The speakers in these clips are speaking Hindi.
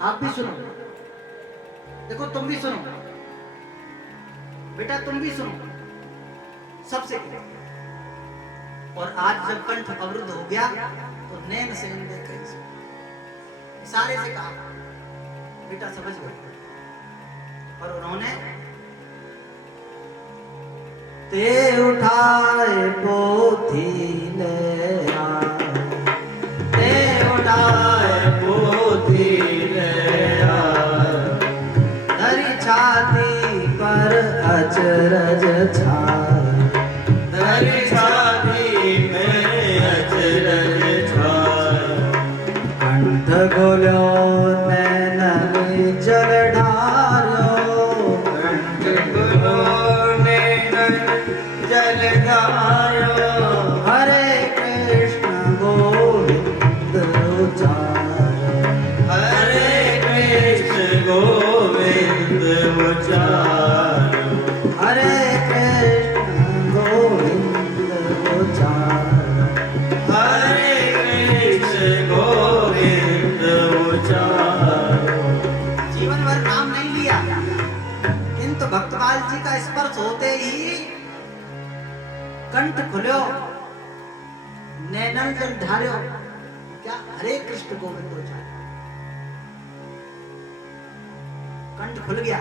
आप भी सुनो, देखो तुम भी सुनो, बेटा तुम भी सुनो, सबसे कहो। और आज जब कंठ अवरुद्ध हो गया तो नैन से इशारे से कहा, बेटा समझ गए। और उन्होंने ते उठाए पोथी ले आए, ते उठाए पोथी ले आए, धरी छाती पर अचरज छाए, धरी छाती में अचरज छाए, कंठ गोलो नैन जल ढारो, कंठ गोलो नैन जल ढारो, हरे कृष्ण गोविंद उचारो, हरे कृष्ण गोविंद उचारो, हरे कृष्ण गोविंद उचारो, हरे कृष्ण गोविंद उचारो। जीवन भर नाम नहीं लिया, किंतु भक्तपाल जी का स्पर्श होते ही कंठ खुल्यो, नैनन जल ढार्यो, क्या हरे कृष्ण गोविंद उचारो, कंठ खुल गया।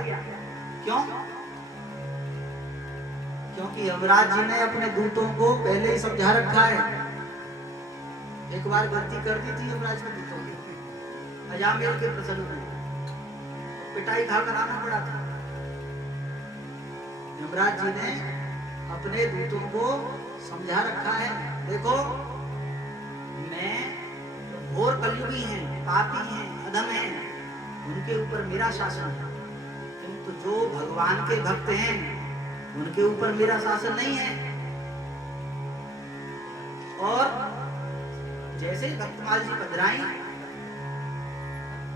क्यों? क्योंकि यमराज जी ने अपने दूतों को पहले ही समझा रखा है। एक बार गलती कर दी थी यमराज के दूतों ने, अजामिल के प्रसंग में पिटाई खाकर आना पड़ा था। यमराज जी ने अपने दूतों को समझा रखा है, देखो मैं घोर कलयुगी हैं, पापी हैं, अधम हैं, उनके ऊपर मेरा शासन है, किंतु जो भगवान के भक्त हैं उनके ऊपर मेरा शासन नहीं है। और जैसे भक्तमाल जी पधराई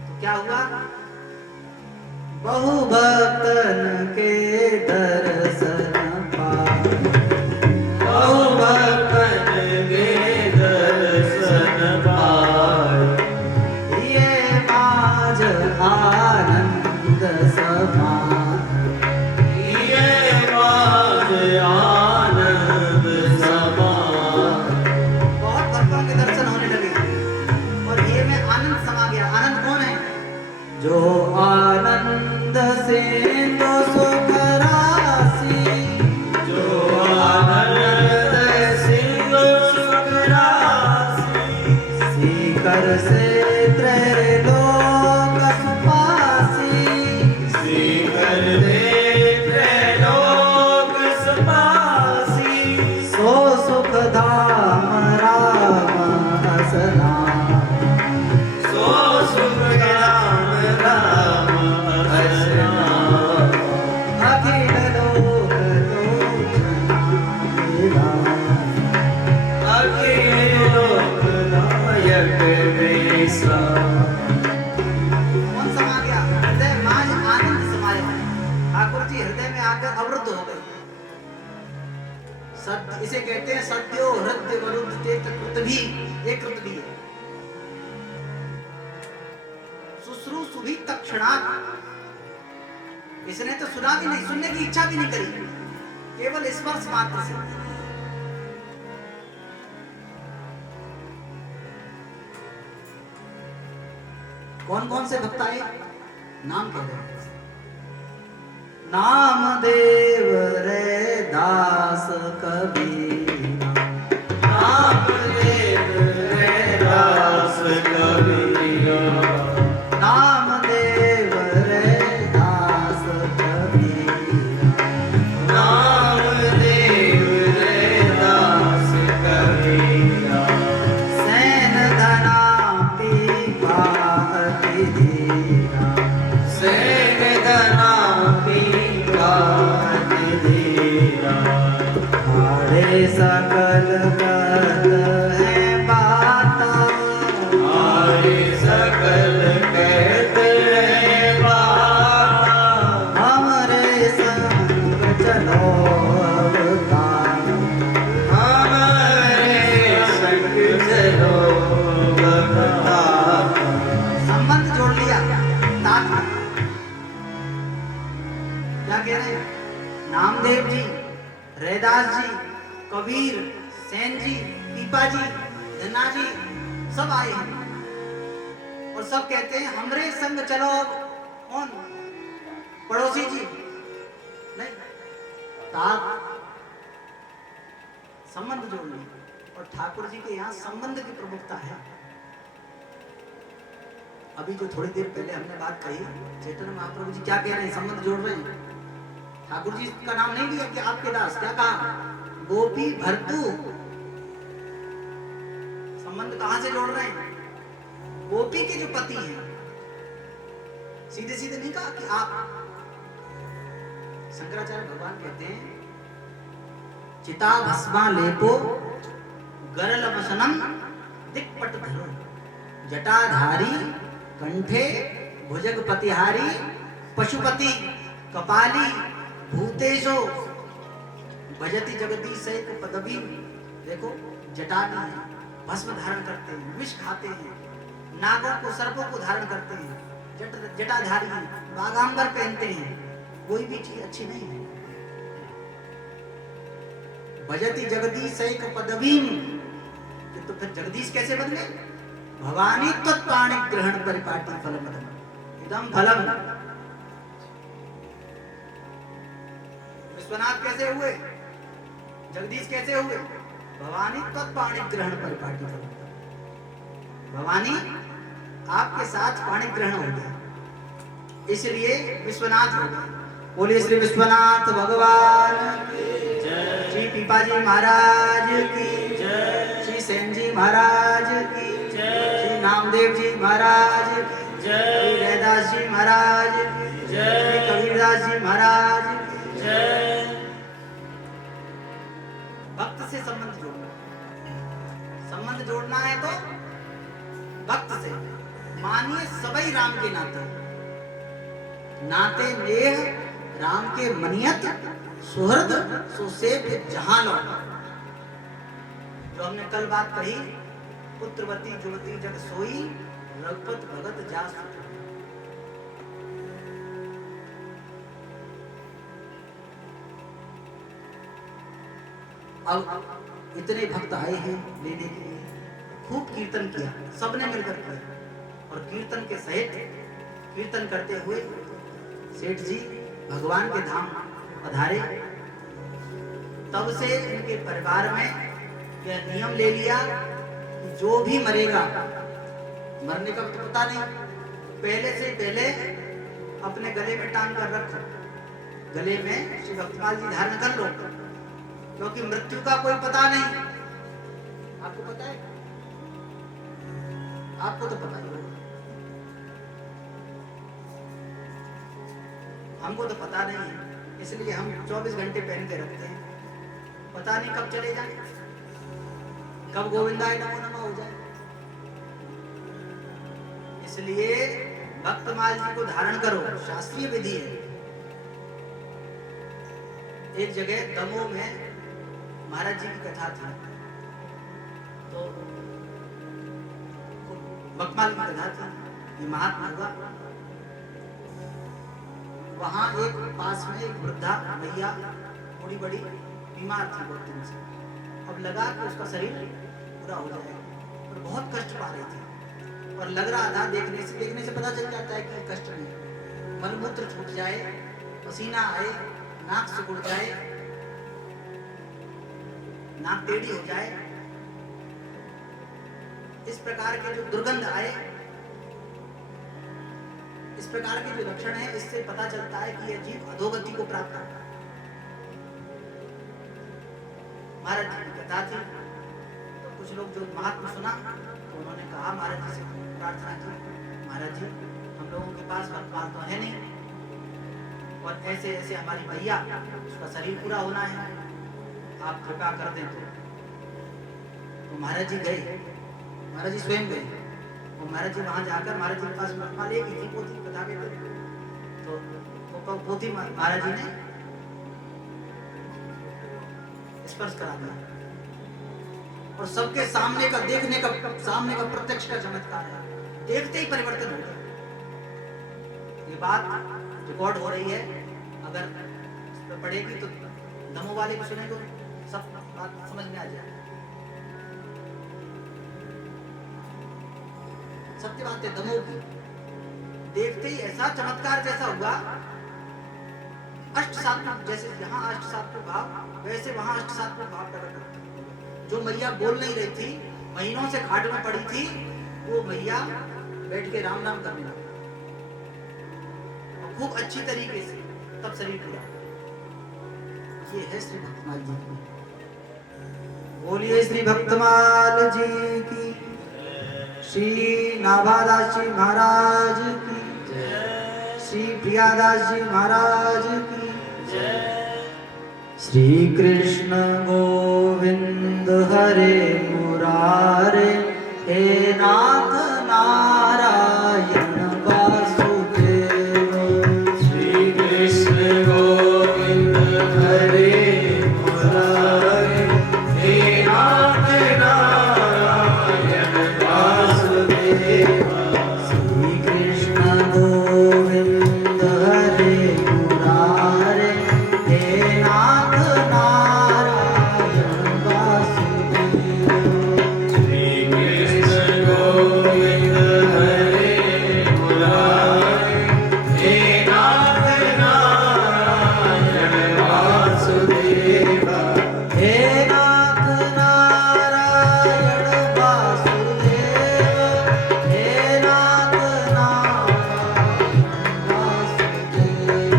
तो क्या हुआ? बहु भक्तन के दर्शन पाए, बहु भक्तन के दर्शन पाए, ये माज आनंद समाए, ये माज आनंद समाए। बहुत भक्तों के दर्शन होने लगे और ये में आनंद समा गया। आनंद कौन है? जो आनंद से तो सुख राशि, जो आनंद से तो सुख राशि, सीकर से त्रैलोक सुपासी, सीकर से त्रैलोक सुपासी, सो सुख धाम राम हसना, सो सुख धाम राम हसना, अखिल लोक लोचना मेरा, अखिल लोक नायक बेसा। कौन समा गया? हृदय माज आनंद समाया। ठाकुर जी हृदय में आकर अवरुद्ध हो गए। सत्य इसे कहते हैं सत्यो हृदय वरुद्ध चेत कृत भी, एक कृत भी है। शुश्रूषु भी तत्क्षणात्, इसने तो सुना भी नहीं, सुनने की इच्छा भी नहीं करी, केवल स्पर्श मात्र से। कौन कौन से भक्त आए? नाम कह रहे हैं। नामदेव रे दास कबीरा, नामदेव रे दास कबीरा, नामदेव रे दास कबीरा, नामदेव रे दास कबीरा, सैन धना पीपा अति धीरा, सैन धना पीपा अति धीरा, हाड़े रैदास जी, कबीर, सेन जी, पीपा जी, धन्ना जी सब आए हैं और सब कहते हैं हमरे संग चलो। कौन? पड़ोसी जी नहीं, ताक संबंध जोड़ने। और ठाकुर जी के यहाँ संबंध की प्रमुखता है। अभी जो थोड़ी देर पहले हमने बात कही, चैतन्य महाप्रभु जी क्या कह रहे हैं? संबंध जोड़ रहे हैं। ठाकुर जी का नाम नहीं लिया कि आपके दास, क्या कहा? गोपी भरतु। संबंध कहां से जोड़ रहे हैं? गोपी के जो पति हैं, सीधे सीधे नहीं कहा कि आप। शंकराचार्य भगवान कहते हैं चिता भस्मा लेपो गरल वसनम दिक्पट धरो जटाधारी कंठे भुजगपतिहारी पशुपति कपाली भूतेशो भजति जगदीश एक पदवी। देखो जटानी है, भस्म धारण करते हैं, विष खाते हैं, नागों को सर्पों को धारण करते हैं, जटाधारी हैं, बागांबर पहनते हैं। कोई भी चीज अच्छी नहीं है। भजति जगदीश एक पदवी। तो फिर जगदीश कैसे बदले? भवानी तत्पाणि ग्रहण परिपाटी फलमदम इदम फलम। विश्वनाथ कैसे हुए? जगदीश कैसे हुए? भवानी तत्पाणि ग्रहण परिपाटी फलमदम। भवानी आपके साथ पाणी ग्रहण हो गया, इसलिए विश्वनाथ हो गए। बोलिए श्री विश्वनाथ भगवान की जय। श्री पीपा जी महाराज की जय। श्री सेन जी महाराज की जय। श्री नामदेव जी महाराज की जय। श्री रैदास जी महाराज की जय। श्री कबीरदास जी महाराज की जय। भक्त से संबंध जोड़ना, संबंध जोड़ना है तो भक्त से। मानिए सबई राम के नाते, नाते नेह राम के मनियत सुहृद सो सेव्य जहां लो। जो हमने कल बात कही, पुत्रवती जुवती जग सोई रघुपत भगत जास। अब इतने भक्त आए हैं लेने के लिए, खूब कीर्तन किया, सबने मिलकर किया। और कीर्तन के सहित कीर्तन करते हुए सेठ जी भगवान के धाम पधारे। तब से इनके परिवार में यह नियम ले लिया कि जो भी मरेगा, मरने का तो पता नहीं, पहले से पहले अपने गले में टांग कर रखो, गले में श्री भक्तपाल जी धारण कर लो, क्योंकि मृत्यु का कोई पता नहीं। आपको पता है? आपको तो पता ही होगा, हमको तो पता नहीं है, इसलिए हम 24 घंटे पहन के रखते हैं। पता नहीं कब चले जाए, कब गोविंदाय नमो नमः हो जाए। इसलिए भक्तमाल जी को धारण करो, शास्त्रीय विधि है। एक जगह दमोह में महाराज जी की कथा थी, तो भक्तमाल की कथा थी, ये महात्मा हुआ। वहां एक पास में एक वृद्धा मैया थोड़ी बड़ी बीमार थी बहुत दिन से। अब लगा कि उसका शरीर पूरा हो जाएगा और बहुत कष्ट पा रही थी। और लग रहा था, देखने से पता चल जाता है कि कष्ट नहीं, मलमूत्र छूट जाए, पसीना आए, नाक सिकुड़ जाए, नाक टेढ़ी हो जाए, इस प्रकार के जो दुर्गंध आए, इस प्रकार के जो लक्षण है, इससे पता चलता है कि यह जीव अधोगति को प्राप्त करता है। महाराज जी की कथा थी, तो कुछ लोग जो महात्मा सुना तो उन्होंने कहा महाराज जी से प्रार्थना की, महाराज जी हम लोगों के पास भक्तपाल तो है नहीं, और ऐसे ऐसे हमारी भैया उसका शरीर पूरा होना है, आप कृपा कर दें। तो महाराज जी गए, महाराज जी स्वयं गए, और महाराज जी वहां जाकर महाराज जी के पास भक्तपाल एक ही थी, पोथी बता के थे। तो पोथी महाराज जी ने स्पर्श करा दिया, और सबके सामने का देखने का, सामने का प्रत्यक्ष का चमत्कार है, देखते ही परिवर्तन हो गया। ये बात रिकॉर्ड हो रही है, अगर इस पर पढ़ेगी तो दमोह वाले को सुने तो सब बात समझ में आ जाए। सत्य बात है दमोह की। देखते ही ऐसा चमत्कार जैसा हुआ, अष्ट सात्विक जैसे यहाँ अष्ट सात्विक भाव वैसे वहां अष्ट सात्विक भाव प्रकट हुआ। जो मैया बोल नहीं रही थी, महीनों से खाट में पड़ी थी, वो मैया बैठ के राम नाम करने लगी खूब अच्छी तरीके से, तब शरीर पूरा। ये है श्री भक्तमाल जी की। बोलिए श्री भक्तमाल जी की, श्री नाभादास जी महाराज की, श्री प्रियादास जी महाराज की। श्री कृष्ण गोविंद हरे मुरारे, हे नाथ नारायण वासुदेव। श्री कृष्ण गोविंद हरे मुरारे, हे नाथ नारायण वासुदेव। श्री कृष्ण गोविंद हरे मुरारे, हे नाथ नारायण वासुदेव। श्री कृष्ण गोविंद हरे मुरारे, हे नाथ नारायण वासुदेव। हे नाथ नारायण वासुदेव, हे नाथ नारायण वासुदेव।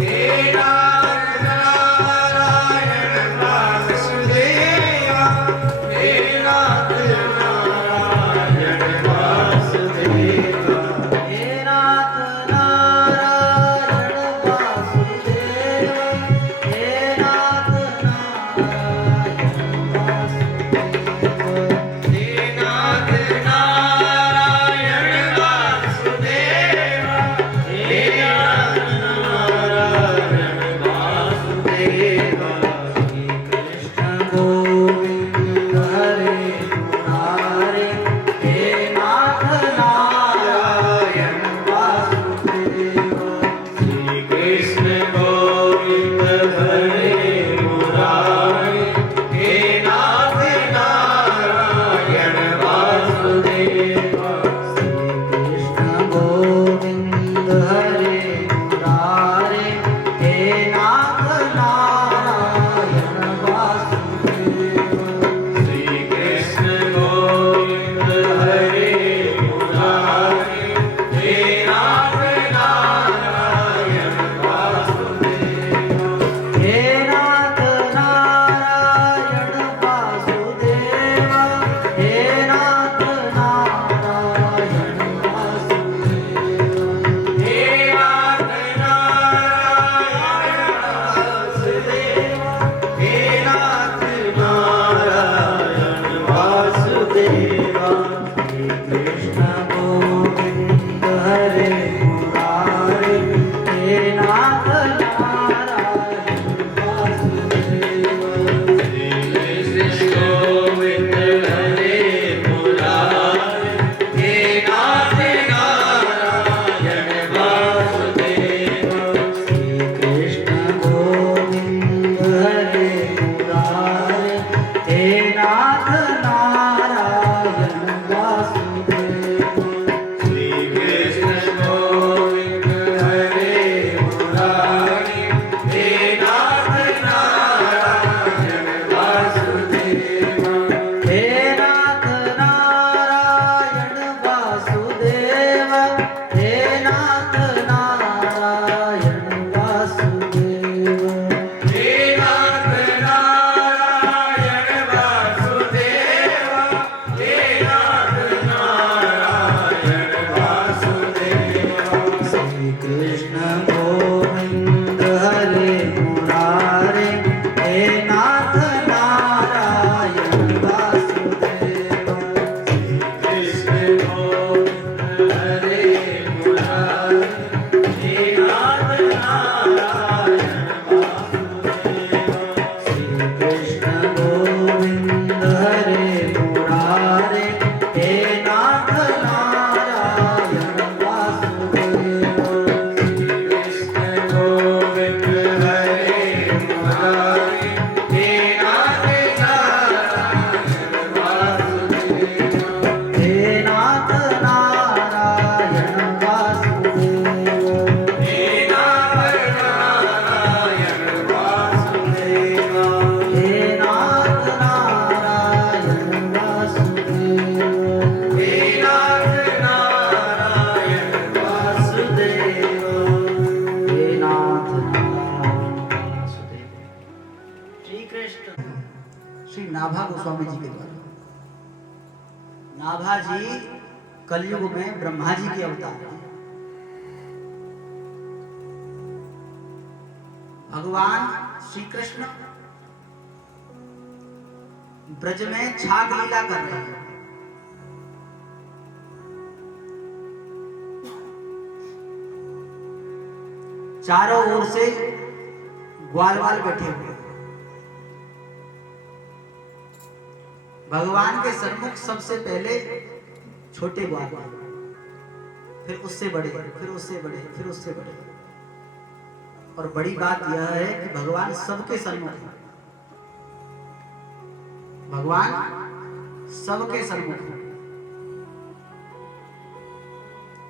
हे नाथ नारायण वासुदेव, हे नाथ नारायण वासुदेव। हे नाथ नारायण वासुदेव, हे नाथ नारायण वासुदेव। हे नाथ नारायण वासुदेव, हे नाथ नारायण वासुदेव। श्री कृष्ण गोविंद हरे मुरारे, हे नाथ नारायण वासुदेव। श्री कृष्ण गोविंद हरे मुरारे, हे नाथ नारायण वासुदेव। श्री कृष्ण गोविंद हरे मुरारे, हे नाथ नारायण वासुदेव। श्री कृष्ण गोविंद हरे मुरारे, हे नाथ नारायण वासुदेव। हे नाथ नारायण वासुदेव, हे नाथ नारायण वासुदेव। हे नाथ नारायण वासुदेव, हे नाथ नारायण वासुदेव। श्री कृष्ण गोविंद हरे मुरारे, हे नाथ नारायण वासुदेव। श्री कृष्ण गोविंद हरे मुरारे, हे नाथ नारायण वासुदेव। श्री कृष्ण गोविंद हरे मुरारे, हे नाथ नारायण वासुदेव। जी कलयुग में ब्रह्मा जी के अवतार हैं। भगवान श्री कृष्ण ब्रज में छाग लीला कर रहे हैं। चारों ओर से ग्वाल वाल बैठे हुए। भगवान के सन्मुख सबसे पहले छोटे ग्वाल, फिर उससे बड़े, फिर उससे बड़े, फिर उससे बड़े। और बड़ी बात यह है कि भगवान सबके सन्मुख हैं। भगवान सबके सन्मुख हैं।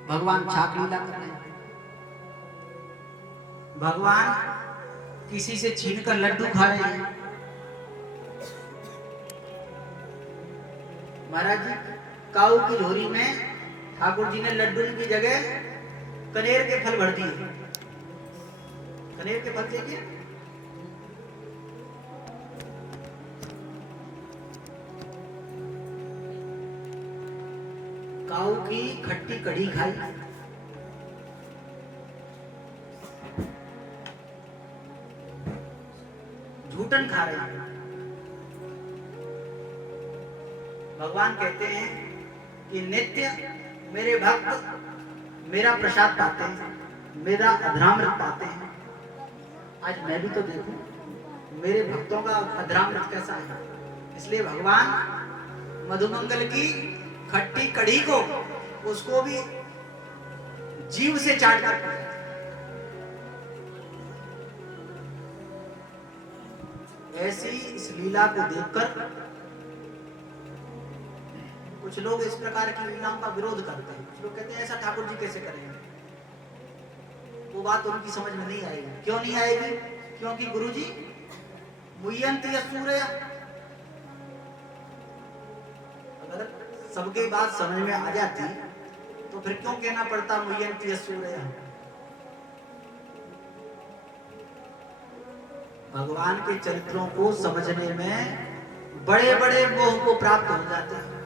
भगवान छाग लीला कर रहे हैं। भगवान किसी से छीनकर लड्डू खा रहे हैं। महाराज जी काऊ की झोली में ठाकुर जी ने लड्डू की जगह कनेर के फल भर दिए। कनेर के फल देखिए, काऊ की खट्टी कढ़ी खाई, झूठन खा रहे हैं। भगवान कहते हैं कि नित्य मेरे भक्त मेरा प्रसाद पाते हैं, मेरा अधरामृत पाते हैं। आज मैं भी तो देखूं मेरे भक्तों का अधरामृत कैसा है। इसलिए भगवान मधुमंगल की खट्टी कढ़ी को उसको भी जीव से चाट कर, ऐसी इस लीला को देखकर कुछ लोग इस प्रकार की लीलाओं का विरोध करते हैं। कुछ लोग कहते हैं ऐसा ठाकुर जी कैसे करेंगे। वो बात उनकी समझ में नहीं आएगी। क्यों नहीं आएगी? क्योंकि गुरु जी मुयंती सूर्य, अगर सबकी बात समझ में आ जाती तो फिर क्यों कहना पड़ता मुयंती सूर्य। भगवान के चरित्रों को समझने में बड़े बड़े मोह को प्राप्त हो जाते हैं।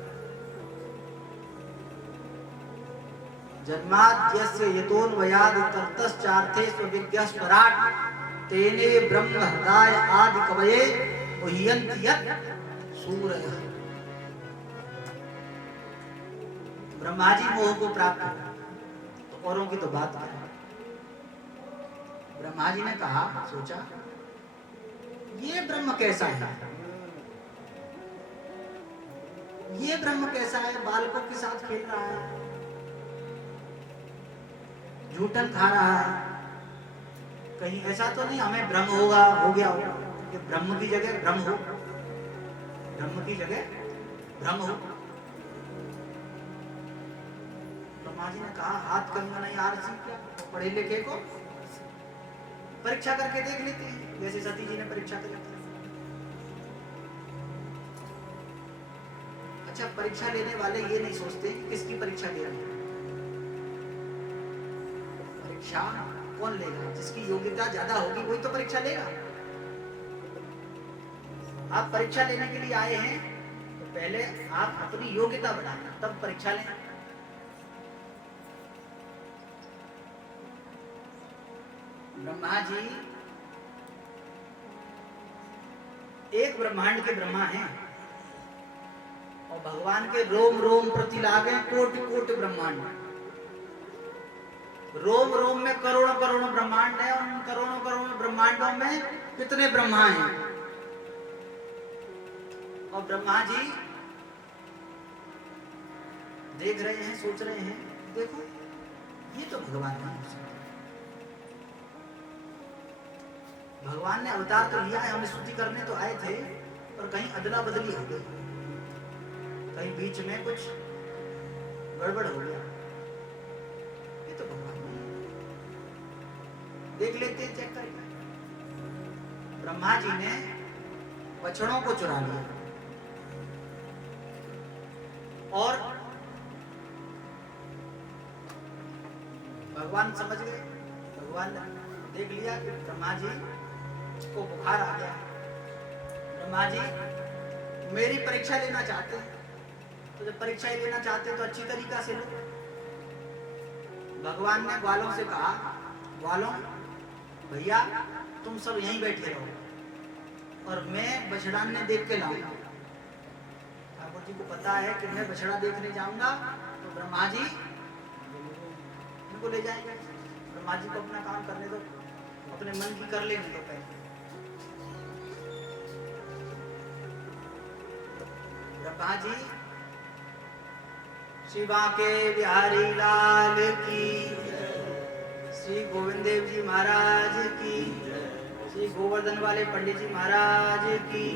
जन्माद्यस्य यतोन्वयाद् ततश्चार्थे स्वविद्यः स्वराट् तेने ब्रह्म हृदय आदि कवये मुह्यन्ति यत् सूरयः। ब्रह्मा जी मोह को प्राप्त हो तो औरों की तो बात क्या है। ब्रह्मा जी ने कहा, सोचा ये ब्रह्म कैसा है, ये ब्रह्म कैसा है, बालकों के साथ खेल रहा है, झूठन खा रहा है। कहीं ऐसा तो नहीं हमें भ्रम होगा, हो गया होगा कि ब्रह्म की जगह भ्रम हो, ब्रह्म की जगह भ्रम हो। ब्रह्मा जी ने कहा हाथ कंगा नहीं आ रही, क्या पढ़े लिखे को परीक्षा करके देख लेते हैं, जैसे सती जी ने परीक्षा करी। अच्छा, परीक्षा लेने वाले ये नहीं सोचते कि किसकी परीक्षा ले रहे हैं। परीक्षा कौन लेगा? जिसकी योग्यता ज्यादा होगी वही तो परीक्षा लेगा। आप परीक्षा लेने के लिए आए हैं तो पहले आप अपनी योग्यता बढ़ाएं, तब परीक्षा लें। ब्रह्मा जी एक ब्रह्मांड के ब्रह्मा हैं और भगवान के रोम रोम प्रति लागे कोटि कोटि ब्रह्मांड। रोम रोम में करोड़ों करोड़ों ब्रह्मांड है और उन करोड़ों करोड़ों ब्रह्मांडों में कितने ब्रह्मा हैं। और ब्रह्मा जी देख रहे हैं, सोच रहे हैं, देखो ये तो भगवान नहीं हो सकता। भगवान ने अवतार तो लिया है, हम स्तुति करने तो आए थे, पर कहीं अदला बदली हो गई, कहीं बीच में कुछ गड़बड़ हो गया। ये तो भगवान नहीं, देख लेते हैं, चेक करके। ब्रह्मा जी ने बछड़ों को चुरा लिया और भगवान समझ गए। भगवान ने देख लिया कि ब्रह्मा जी को बुखार आ गया, ब्रह्मा जी मेरी परीक्षा लेना चाहते हैं, तो तो जब परीक्षा ही लेना चाहते हो तो अच्छी तरीका से लो। भगवान ने ग्वालों से कहा, ग्वालों भैया तुम सब यहीं बैठे रहो और मैं बछड़ा ने देख के लाऊंगा। ठाकुर जी को पता है कि मैं बछड़ा देखने जाऊंगा तो ब्रह्मा जी इनको ले जाएंगे। ब्रह्मा जी को अपना काम करने दो, अपने मन की कर लेने दो पहले। ब्रह्मा जी श्री बांके बिहारी लाल की, श्री गोविंद देव जी महाराज की, श्री गोवर्धन वाले पंडित जी महाराज की।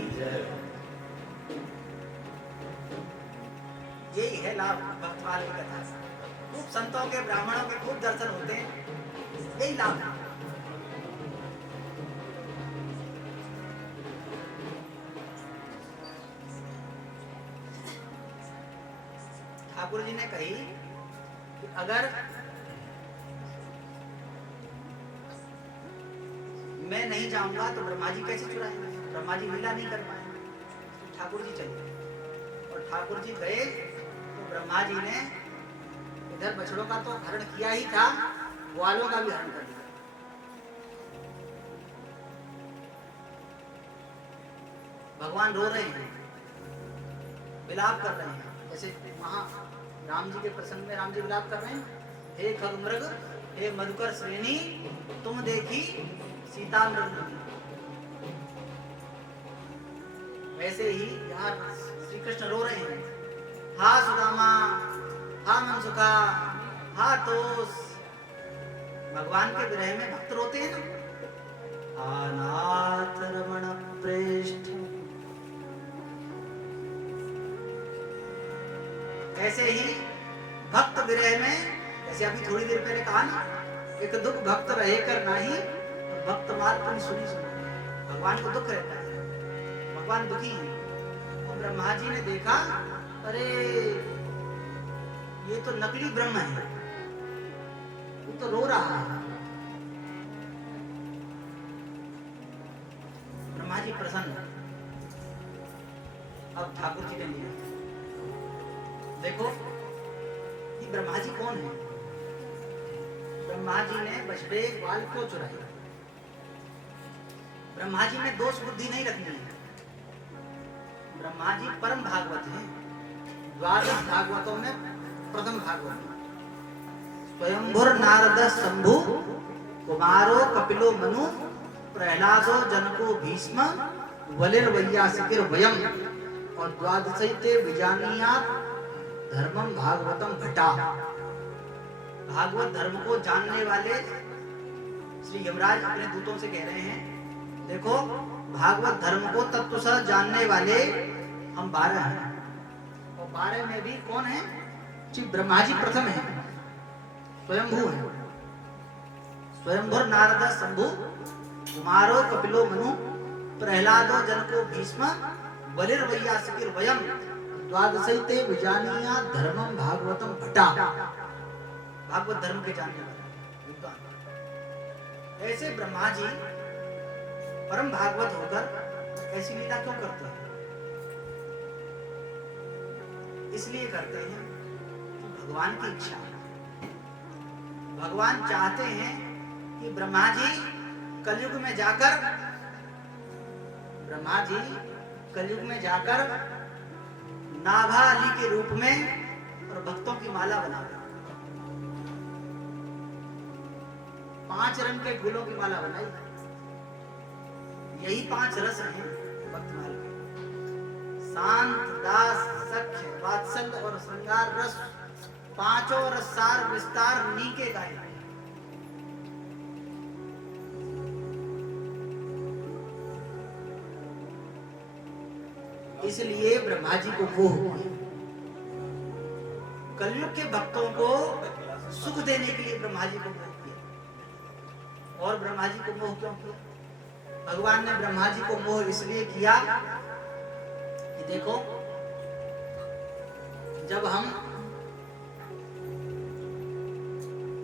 यही है लाभ भक्त वाले कथा। खूब संतों के ब्राह्मणों के खूब दर्शन होते हैं, यही लाभ है। ठाकुर जी ने कही कि अगर मैं नहीं जाऊंगा तो ब्रह्मा जी कैसे चुराएंगे, ब्रह्मा जी लीला नहीं कर पाएंगे। ठाकुर जी चले और ठाकुर जी गए तो ब्रह्मा जी ने इधर बछड़ों का तो हरण किया ही था, ग्वालों का भी हरण कर दिया। भगवान रो रहे हैं, विलाप कर रहे हैं। जैसे वहां राम जी के प्रसंग में राम जी विलाप कर रहे हैं, हे खगमृग हे मधुकर श्रेणी तुम देखी सीता मृग। वैसे ही यहाँ श्री कृष्ण रो रहे हैं, हा सुदामा हा मनसुखा हा तोस। भगवान के विरह में भक्त रोते हैं ना। अनाथ रमण प्रेष्ठ। ऐसे ही भक्त विरह में, जैसे अभी थोड़ी देर पहले कहा ना, एक दुख भक्त रहे कर नहीं भक्त माल पर सुनी सुनी। भगवान को दुख रहता है, भगवान दुखी है। तो ब्रह्मा जी ने देखा, अरे ये तो नकली ब्रह्म है, वो तो रो रहा है। ब्रह्मा जी प्रसन्न। अब ठाकुर जी ने लिया, देखो ये ब्रह्मा जी कौन है। ब्रह्मा जी ने बछड़े ग्वाल क्यों चुराए। ब्रह्मा जी में दोष बुद्धि नहीं रखनी है। ब्रह्मा जी परम भागवत हैं, 12 भागवतों में प्रथम भागवत। स्वयंभुर नारद शंभु कुमारो कपिलो मनु प्रहलादो जनको भीष्म वलिर वैयासिकिर वयम। और द्वादशैते विजानीयात धर्मम भागवतम घटा। भागवत धर्म को जानने वाले श्री यमराज अपने दूतों से कह रहे हैं, देखो भागवत धर्म को तत्वतः जानने वाले हम 12 हैं, और 12 में भी कौन है, श्री ब्रह्मा जी प्रथम है, स्वयंभू है। स्वयंभुर नारद शंभु कुमारो कपिलो मनु प्रहलादो जनको भीष्म बलिर वैयासिकिर वयम। द्वादशैते विजानीया धर्मम भागवतम घटा। भागवत धर्म के जानने वाला। ऐसे ब्रह्मा जी परम भागवत होकर ऐसी लीला क्यों करते हैं। इसलिए करते हैं कि भगवान की इच्छा है। भगवान चाहते हैं कि ब्रह्मा जी कलयुग में जाकर नाभा अली के रूप में और भक्तों की माला बनावे। 5 रंग के फूलों की माला बनाई। यही 5 रस हैं भक्तमाल के, शांत, दास, सख्य, वात्सल्य और श्रृंगार रस। 5 रसार विस्तार नीके गाए। इसलिए ब्रह्मा जी को मोह हुआ। कलयुग के भक्तों को सुख देने के लिए ब्रह्मा जी को मोह किया। और ब्रह्मा जी को मोह क्यों किया। भगवान ने ब्रह्मा जी को मोह इसलिए किया कि देखो, जब हम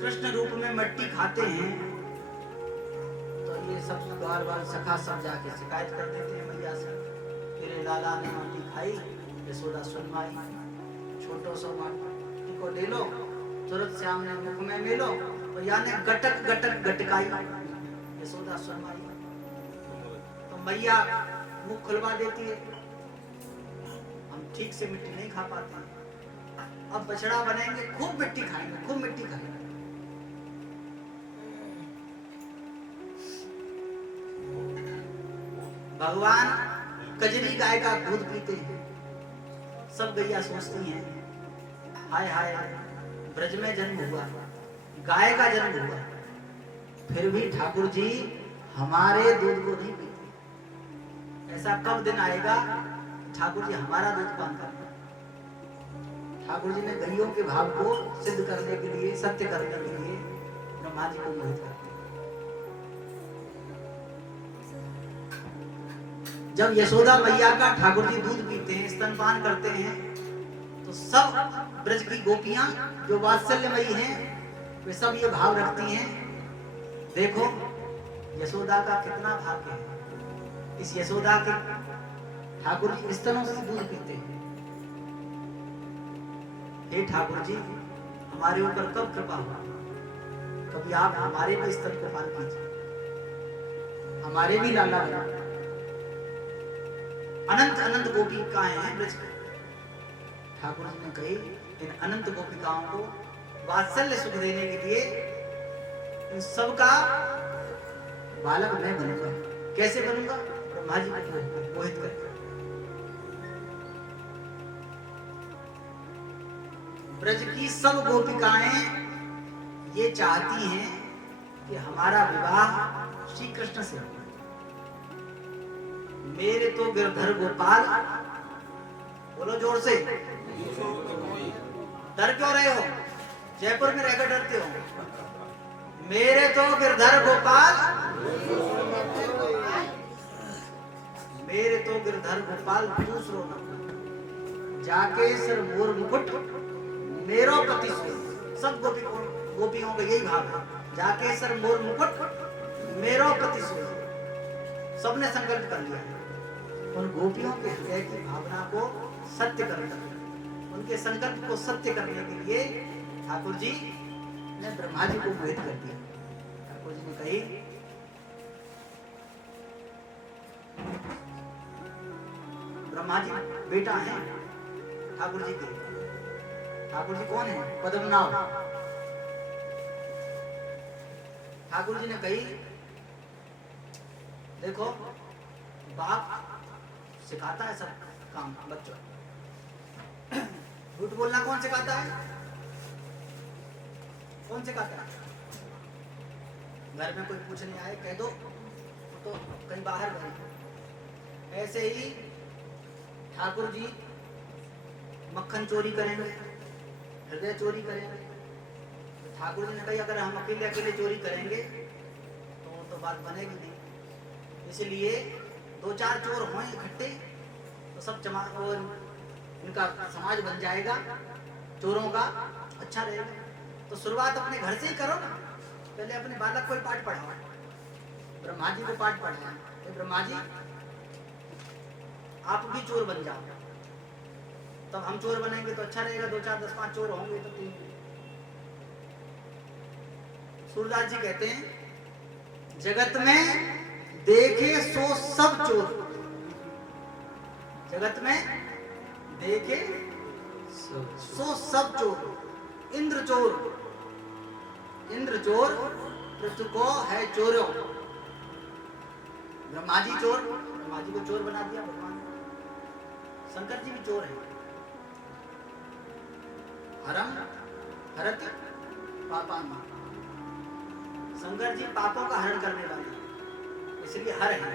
कृष्ण रूप में मट्टी खाते हैं तो ये सब बार बार सखा सब जाके शिकायत कर देते हैं मैया से, तेरे लाला ने मट्टी खाई, यशोदा सुनवाई। छोटो सो माटी को ले लो, तुरंत श्याम ने मुख में मेलो, तो याने गटक गटक गटकाई, यशोदा शर्माई। तो मैया मुख खुलवा देती है, हम ठीक से मिट्टी नहीं खा पाते हैं। अब बछड़ा बनेंगे, खूब मिट्टी खाएंगे, खूब मिट्टी खाएंगे। भगवान कजरी गाय का दूध पीते हैं। सब गैया सोचती हैं, हाय हाय ब्रज में जन्म हुआ, गाय का जन्म हुआ, फिर भी ठाकुर जी हमारे दूध को नहीं पीते। ऐसा कब दिन आएगा ठाकुर जी हमारा दूध पान करें? ठाकुर जी ने गैयों के भाव को सिद्ध करने के लिए, सत्य करने के लिए ब्रह्मा जी को मोहित कर दिया। जब यशोदा मैया का ठाकुर जी दूध पीते हैं, स्तनपान करते हैं, तो सब ब्रज की गोपियां जो वात्सल्यमयी हैं, वे सब ये भाव रखती हैं, देखो यशोदा का कितना भाग्य है, इस यशोदा के ठाकुर जी स्तनों से दूध पीते हैं। हे ठाकुर जी हमारे ऊपर कब कृपा हुआ, कभी आप हमारे भी स्तन को पान कीजिए, हमारे भी लाला बना। अनंत अनंत गोपिकाएं हैं ब्रज में। ठाकुर जी ने कही इन अनंत गोपिकाओं को वात्सल्य सुख देने के लिए इन सबका बालक मैं बनूंगा। कैसे बनूंगा? ब्रह्मा जी को मोहित करके। ब्रज की सब गोपिकाएं ये चाहती हैं कि हमारा विवाह श्री कृष्ण से हो। मेरे तो गिरधर गोपाल, बोलो जोर से, डर क्यों रहे हो? जयपुर में रहकर डरते हो? मेरे तो गिरधर गोपाल, मेरे तो गिरधर गोपाल दूसरो न, जाके सर मोर मुकुट मेरो पति सुन। सब गोपियों का यही भाव है, जाके सर मोर मुकुट मेरो पति सुन। सबने संकल्प कर लिया उन गोपियों के हृदय की भावना को सत्य करने, उनके संकल्प को सत्य करने के लिए ठाकुर जी ने ब्रह्मा जी को मोहित कर दिया। ठाकुर जी ने कही ब्रह्मा जी बेटा है ठाकुर जी के। ठाकुर जी कौन है? पद्मनाभ। ठाकुर जी ने कही देखो बाप सिखाता है सब काम बच्चों, झूठ बोलना कौन सिखाता है? कौन सिखाता है? घर में कोई पूछने आए कह दो तो कहीं बाहर गए। ऐसे ही ठाकुर जी मक्खन चोरी करेंगे, हृदय चोरी करेंगे। ठाकुर जी ने कहा अगर हम अकेले अकेले चोरी करेंगे तो बात बनेगी नहीं, इसलिए दो चार चोर हों इकट्ठे तो सब और इनका समाज बन जाएगा चोरों का, अच्छा रहेगा। तो शुरुआत अपने घर से ही करो ना, पहले अपने बालक को पाठ पढ़ाओ। ब्रह्मा जी को पाठ पढ़ाया, ब्रह्मा जी आप भी चोर बन जाओ, तब हम चोर बनेंगे तो अच्छा रहेगा। 2 4 10 5 चोर होंगे तो 3। सूरदास जी कहते हैं जगत में देखे सो सब चोर, जगत में देखे सो सब चोर। इंद्र चोर, इंद्र चोर पृथ्वी को है चोरों। ब्रह्मा जी चोर, ब्रह्मा जी को चोर बना दिया भगवान। शंकर जी भी चोर है। हरम हरत पापान, शंकर जी पापों का हरण करने वाले, इसलिए हर है।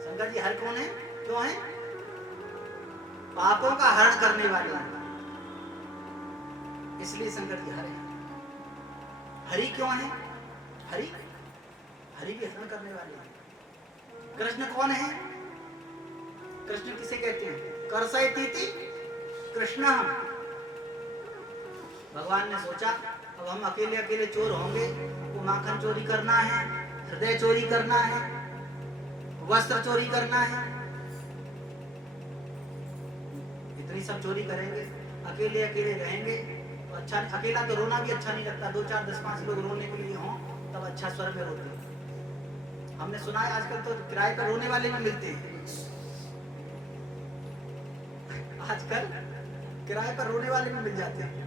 शंकर जी हर कौन है? क्यों है? पापों का हरण करने वाले हैं, इसलिए शंकर जी हर है। हरि क्यों है? हरि हरि भी हरण करने वाले हैं। कृष्ण कौन है? कृष्ण किसे कहते हैं? करसयतीति कृष्ण। भगवान ने सोचा अब हम अकेले अकेले चोर होंगे, वो माखन चोरी करना है, हृदय चोरी करना है, वस्त्र चोरी करना है, इतनी सब चोरी करेंगे। अकेले अकेले रहेंगे तो अच्छा, अकेला तो रोना भी अच्छा नहीं लगता, 2 4 10 5 लोग रोने के लिए हों तब अच्छा स्वर में रोते हैं। हमने सुना है आजकल तो किराए पर रोने वाले भी मिलते हैं, आजकल किराए पर रोने वाले भी मिल जाते हैं।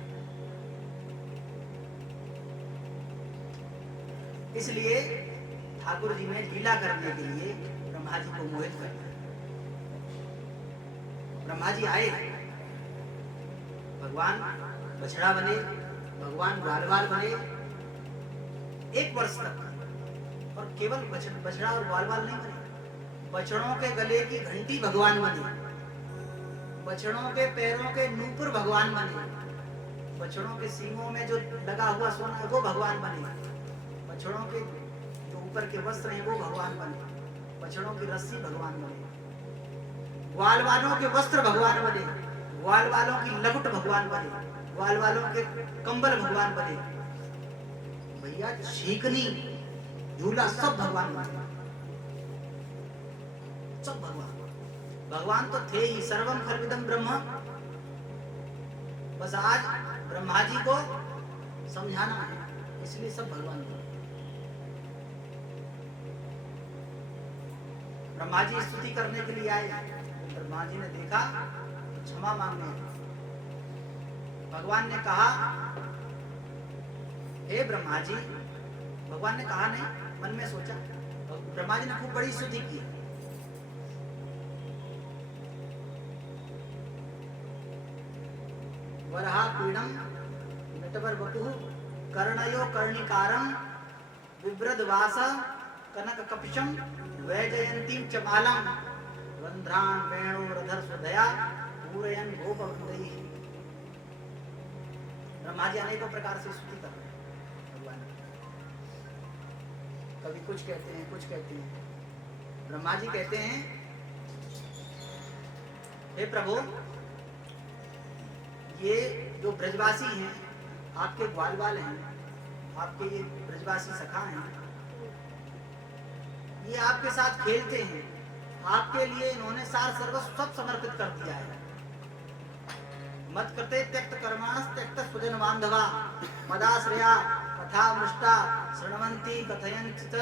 इसलिए ठाकुर जी ने लीला करने के लिए ब्रह्मा जी को मोहित कर दिया। ब्रह्मा जी आए, भगवान बछड़ा बने, भगवान ग्वालवाल बने 1 वर्ष तक। और केवल बछड़ा और ग्वालवाल नहीं बने, बछड़ों के गले की घंटी भगवान बने, बछड़ों के पैरों के नूपुर भगवान बने, बछड़ों के सींगों में जो लगा हुआ सोना है वो भगवान बने, बछड़ों के जो ऊपर के वस्त्र हैं वो भगवान बने, बछड़ों की रस्सी भगवान बने, ग्वाल वालों के वस्त्र भगवान बने, ग्वाल वालों की लपट भगवान बने, ग्वाल वालों के कंबल भगवान बने, भैया छीकनी झूला सब भगवान बने, सब भगवान। भगवान तो थे ही, सर्वम खलविदम ब्रह्म। बस आज ब्रह्मा जी को समझाना है, इसलिए सब भगवान बने। ब्रह्मा जी स्तुति करने के लिए आए, ब्रह्मा जी ने देखा तो क्षमा मांगने। भगवान ने कहा, हे ब्रह्मा जी, भगवान ने कहा नहीं, मन में सोचा। ब्रह्मा जी ने खूब बड़ी स्तुति की। वरहा पीड़म नटवर वपुः कर्णयो कर्णिकारं विव्रतवास कनक कपिशं वैजयंतीं च मालां वंध्रान् वेणोरधर सुधया पूरयन् गोपवृंदैः। ब्रह्मा जी अनेकों प्रकार से स्तुति कर रहे हैं भगवान। कभी कुछ कहते हैं, कुछ कहते हैं। ब्रह्मा जी कहते हैं, हे प्रभु, ये जो ब्रजवासी हैं, आपके ग्वालवाल हैं, आपके ये ब्रजवासी सखा हैं, ये आपके साथ खेलते हैं, आपके लिए इन्होंने सार सर्वस्व सब समर्पित कर दिया है। मत करते त्यक्त कर्माणस त्यक्त स्वजन बांधवा मदाश्रया कथा मृष्टा शृण्वन्ति कथयन्ति च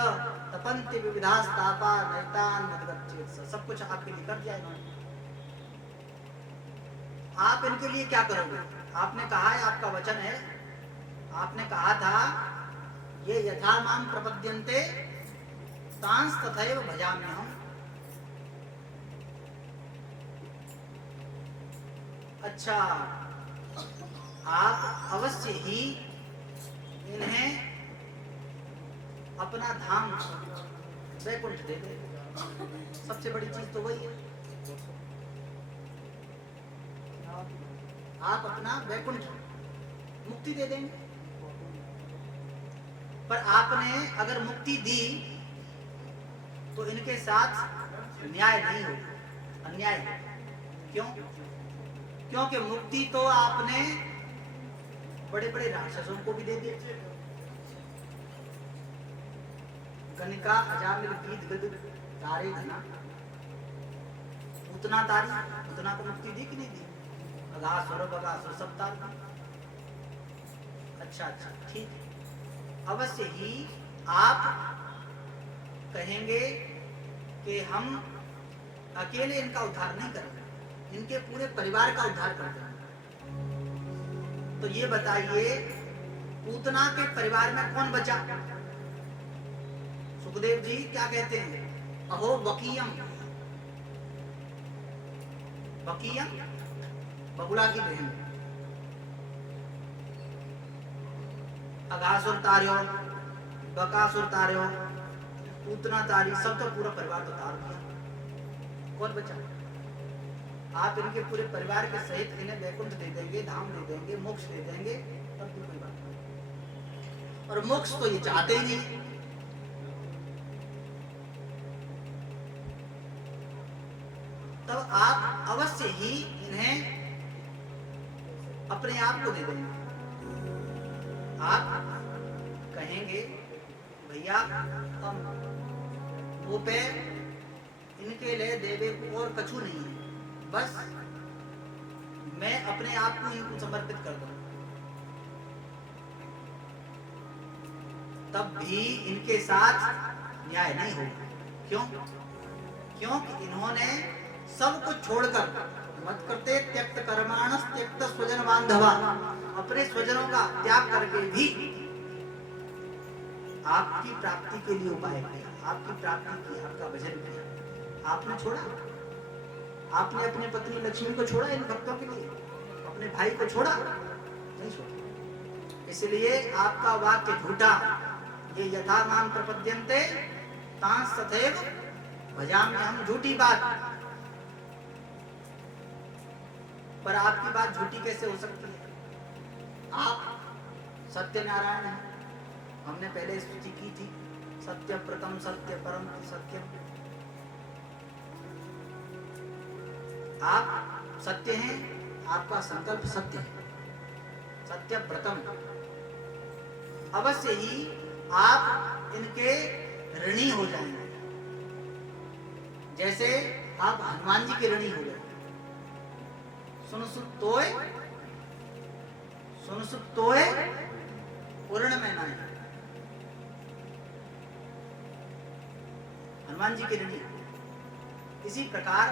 तपन्ति विविधास्तापा नैतान मदगच्छेत्। सब कुछ आपके लिए कर दिया इन्होंने। आप इनके लिए क्या करोगे? आपने कहा है, आपका वचन है, आपने कहा था ये यथा माम प्रपद्यन्ते तांस तथैव भजाम्यहम्। अच्छा, आप अवश्य ही इन्हें अपना धाम वैकुंठ दे दे। सबसे बड़ी चीज तो वही है, आप अपना वैकुंठ मुक्ति दे देंगे। पर आपने अगर मुक्ति दी तो इनके साथ न्याय नहीं होगा, अन्याय है। क्यों? क्योंकि मुक्ति तो आपने बड़े बड़े राक्षसों को भी दे दी। गणिका अजामिल गीत गद तारे घना, उतना तारी, उतना को मुक्ति दी कि नहीं दी? अगासुर बगासुर सब तार। अच्छा, ठीक है। अवश्य ही आप कहेंगे कि हम अकेले इनका उद्धार नहीं करेंगे, इनके पूरे परिवार का उद्धार कर देंगे। तो ये बताइए, पूतना के परिवार में कौन बचा? सुखदेव जी क्या कहते हैं? अहो वकीयम, वकीयम बगुला की बहन, अघासुर तार्यो, बकासुर तार्यो, पूतना तारी, सब तो पूरा परिवार तो तार दिया। कौन बचा? आप इनके पूरे परिवार के सहित इन्हें वैकुंठ दे देंगे, धाम दे देंगे, मोक्ष दे देंगे, तब तो कोई बात नहीं। और मोक्ष तो ये चाहते ही नहीं। तब आप अवश्य ही इन्हें अपने आप को दे देंगे। आप कहेंगे, भैया हम वो पे इनके लिए देवे को और कछु नहीं है, बस मैं अपने आप को इनको समर्पित कर दूं, तब भी इनके साथ न्याय नहीं होगा। क्यों? क्योंकि इन्होंने सब कुछ छोड़कर, मत करते त्यक्त कर्माणस त्यक्त स्वजन बांधवा, अपने स्वजनों का त्याग करके भी आपकी प्राप्ति के लिए उपाय किया, आपकी प्राप्ति की, आपका भजन किया। आपने छोड़ा, आपने अपनी पत्नी लक्ष्मी को छोड़ा इन भक्तों के लिए, अपने भाई को छोड़ा नहीं छोड़ा। इसलिए आपका वाक्य झूठा, ये यथा माम प्रपद्यन्ते तांस तथैव भजामि, हम झूठी बात। पर आपकी बात झूठी कैसे हो सकती है? आप सत्यनारायण हैं, हमने पहले स्तुति की थी, सत्य प्रथम सत्य परम सत्य। आप सत्य हैं, आपका संकल्प सत्य है, सत्य प्रथम। अवश्य ही आप इनके ऋणी हो जाएंगे, जैसे आप हनुमान जी के ऋणी हो गए। सुन सुत तोय पूर्ण में नाय, हनुमान जी के ऋणी। इसी प्रकार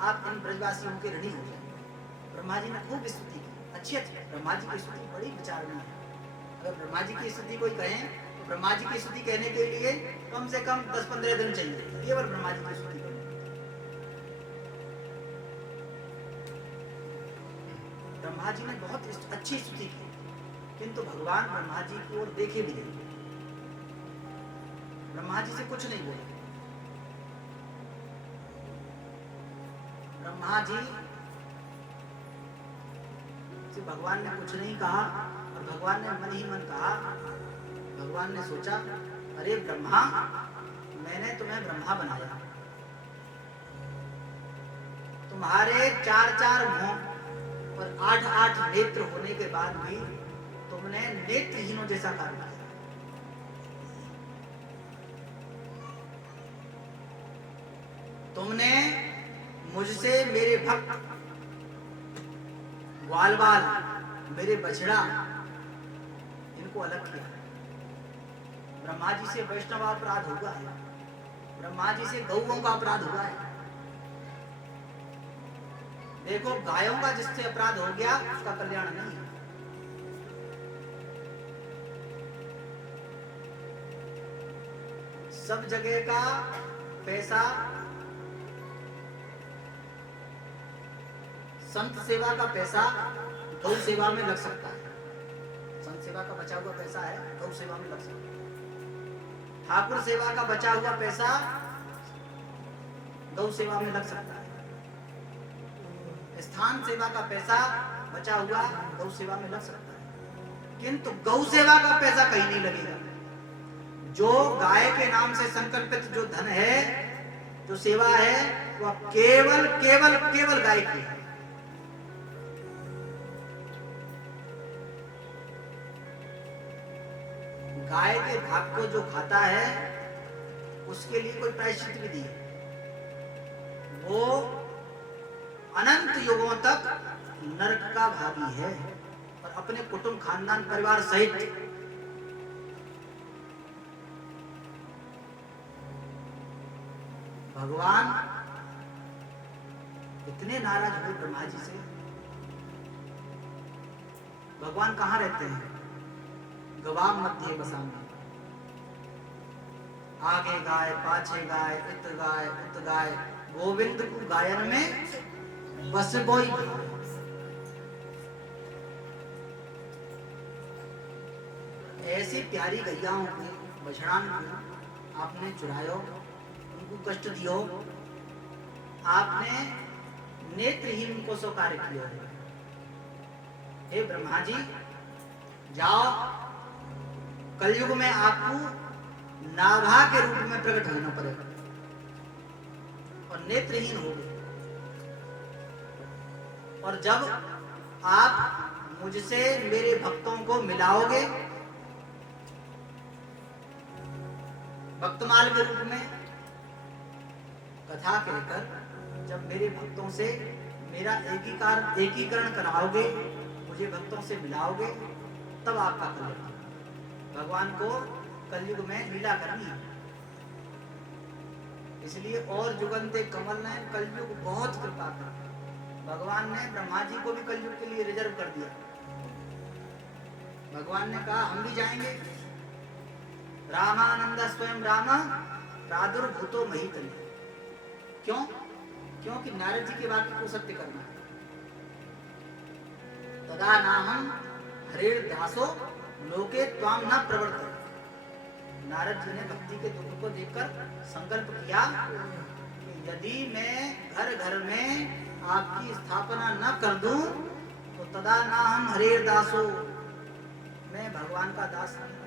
आप इन ब्रजवासियों के ऋणी हो जाएंगे। ब्रह्मा जी ने खूब स्तुति की, अच्छी ब्रह्मा जी की स्तुति बड़ी विचारणीय है। अगर ब्रह्मा जी की स्तुति कोई कहे तो ब्रह्मा जी की स्तुति कहने के लिए कम से कम 10-15 दिन चाहिए, केवल ब्रह्मा जी की स्तुति करने। ब्रह्मा जी ने बहुत अच्छी स्तुति की, किंतु भगवान ब्रह्मा जी की ओर देखे भी नहीं, ब्रह्मा जी से कुछ नहीं बोले। ब्रह्मा जी से भगवान ने कुछ नहीं कहा, और भगवान ने मन ही मन कहा। भगवान ने सोचा, अरे ब्रह्मा, मैंने तुम्हें ब्रह्मा बनाया, तुम्हारे 4-4 मुंह और 8-8 नेत्र होने के बाद भी तुमने नेत्रहीनों जैसा कार्य किया। तुमने मुझसे मेरे भक्त ग्वाल बाल, मेरे बछड़ा, इनको अलग किया। ब्रह्मा जी से वैष्णव अपराध हुआ है, ब्रह्मा जी से गौओं का अपराध हुआ है। देखो, गायों का जिससे अपराध हो गया उसका कल्याण नहीं है। सब जगह का पैसा संत सेवा का पैसा गौ सेवा में लग सकता है। संत सेवा का बचा हुआ पैसा है, गौ सेवा में लग सकता है। ठाकुर सेवा का बचा हुआ पैसा गौ सेवा में लग सकता है। स्थान सेवा का पैसा बचा हुआ गौ सेवा में लग सकता है, किंतु गौ सेवा का पैसा कहीं नहीं लगेगा। जो गाय के नाम से संकल्पित जो धन है, जो सेवा है, वह केवल केवल केवल गाय की है। गाय के भाग को जो खाता है उसके लिए कोई प्रायश्चित विधि है, वो अनंत युगों तक नरक का भागी है, और अपने कुटुंब खानदान परिवार सहित भगवान इतने नाराज हुए ब्रह्मा जी से। भगवान कहाँ रहते हैं? गवाम मध्य बसाना, आगे गाय पाछे गाय इत गाय उत गाय, गोविंद को गायन में बस बोई। ऐसी प्यारी गैयाओं की बछड़ान को आपने चुरायो, उनको कष्ट दियो, आपने नेत्रहीन को स्वीकार किया है। हे ब्रह्मा जी, जाओ, कलयुग में आपको नाभा के रूप में प्रकट होना पड़ेगा और नेत्रहीन हो गए। और जब आप मुझसे मेरे भक्तों को मिलाओगे भक्तमाल के रूप में, कथा कहकर जब मेरे भक्तों से मेरा एकीकरण कराओगे, मुझे भक्तों से मिलाओगे, तब आपका कल्याण। भगवान को कलयुग में लीला करनी है। इसलिए और जुगंते कमल ने कलयुग बहुत कृपा कर। भगवान ने ब्रह्मा जी को भी कलयुग के लिए रिजर्व कर दिया। भगवान ने कहा हम भी जाएंगे। रामानंद स्वयं राम प्रादुर्भूतो महीतले। क्यों? क्योंकि नारद जी के वाक्य को सत्य करना है। तदा नाहं हरेर दासो लोके त्वाम न प्रवर्तते। नारद जी ने भक्ति के दुख को देखकर संकल्प किया कि यदि मैं घर घर में आपकी स्थापना न कर दूं तो तदा नाहं हरेर दासो, मैं भगवान का दास नहीं।